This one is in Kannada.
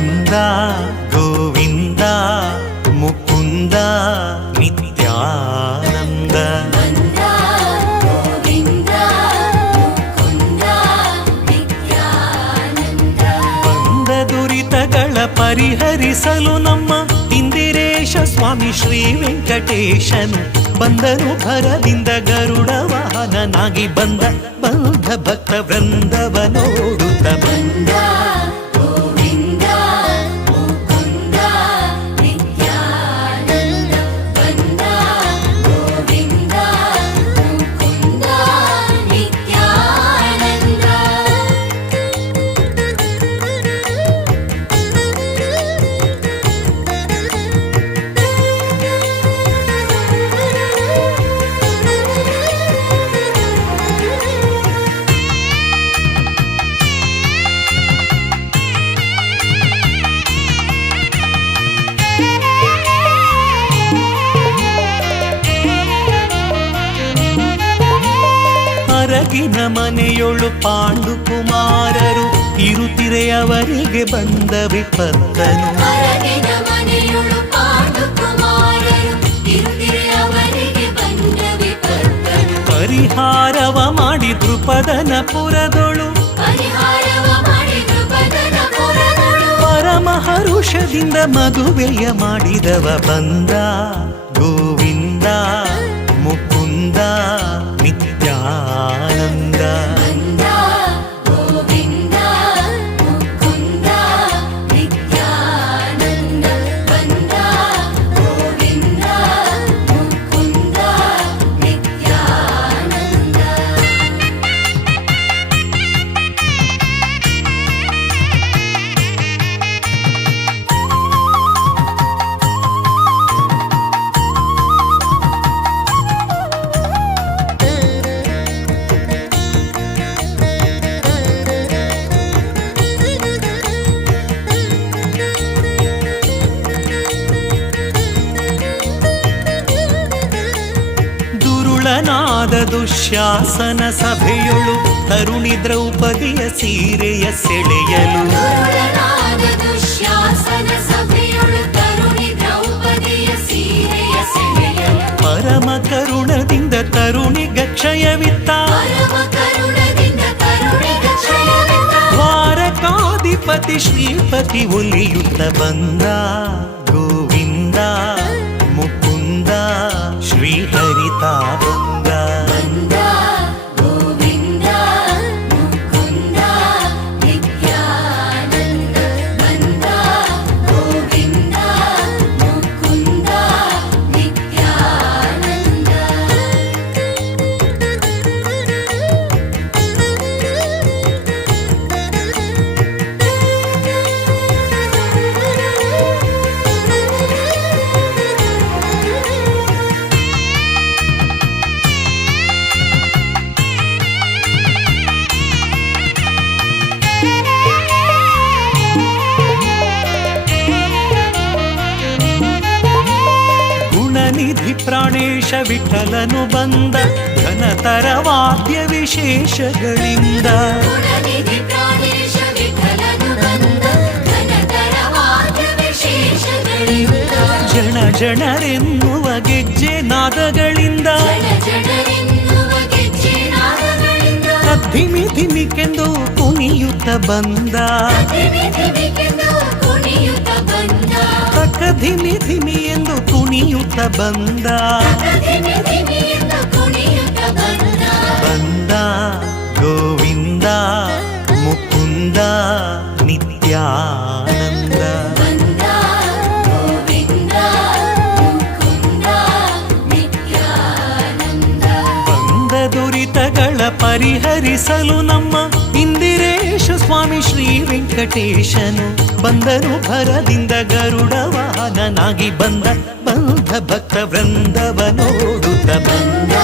ಬಂದ ಗೋವಿಂದ ಮುಕುಂದ ನಿತ್ಯಾನಂದ. ಬಂದ ದುರಿತಗಳ ಪರಿಹರಿಸಲು ನಮ್ಮ ಇಂದಿರೇಶ ಸ್ವಾಮಿ ಶ್ರೀ ವೆಂಕಟೇಶನು ಬಂದನು ಭರದಿಂದ ಗರುಡ ವಾಹನನಾಗಿ. ಬಂದ ಬಂಧ ಭಕ್ತ ವೃಂದವ ನೋಡುತ್ತ ಬಂದ ಅರಗಿನ ಮನೆಯೊಳು ಪಾಂಡು ಕುಮಾರರು ಇರುತ್ತಿರೆಯವರಿಗೆ ಬಂದ ವಿಪತ್ತನು. ಪರಿಹಾರವ ಮಾಡಿ ದೃಪದನ ಪುರದೊಳು ಪರಮ ಹರುಷದಿಂದ ಮದುವೆಯ ಮಾಡಿದವ. ಬಂದ ಗೋವಿಂದ ಮುಕುಂದ ನಿತ್ಯಾನಂದ. ದುರುಳನಾದ ದುಶ್ಯಾಸನ ಸಭೆಯೊಳು ತರುಣಿ ದ್ರೌಪದಿಯ ಸೀರೆಯ ಸೆಳೆಯಲು. ಪರಮ ಕರುಣದಿಂದ ತರುಣಿಗ ಕ್ಷಯವಿತ್ತ. ದ್ವಾರಕಾಧಿಪತಿ ಶ್ರೀಪತಿ ಒಲಿಯುತ್ತ ಬಂದ ಗೋವಿಂದ ಮುಕುಂದ ಶ್ರೀಹರಿತ ಬಂದ. ಗುಣನಿಧಿ ಪ್ರಾಣೇಶ ವಿಠಲನು ಬಂದ ಘನತರ ವಾದ್ಯ ವಿಶೇಷಗಳಿಂದ. ಜನ ಜನರೆನ್ನುವ ಗೆಜ್ಜೆ ನಾದಗಳಿಂದ. ಧಿಮಿ ಧಿಮಿಕೆಂದು ಕುಣಿಯುತ್ತ ಬಂದ. ತಕ್ಕ ಧಿಮಿ ಧಿಮಿ ಎಂದು ಕುಣಿಯುತ್ತ ಬಂದ. ಬಂದ ಗೋವಿಂದ ಮುಕುಂದ ನಿತ್ಯಾನಂದ. ಬಂದ ದುರಿತಗಳ ಪರಿಹರಿಸಲು ನಮ್ಮ ಇಂದಿರೇಶ ಸ್ವಾಮಿ ಶ್ರೀ ವೆಂಕಟೇಶನು ಬಂದನು ಭರದಿಂದ ಗರುಡ ವಾಹನನಾಗಿ. ಬಂದ ಬಂಧ ಭಕ್ತ ವೃಂದವ ನೋಡುತ್ತ ಬಂದ.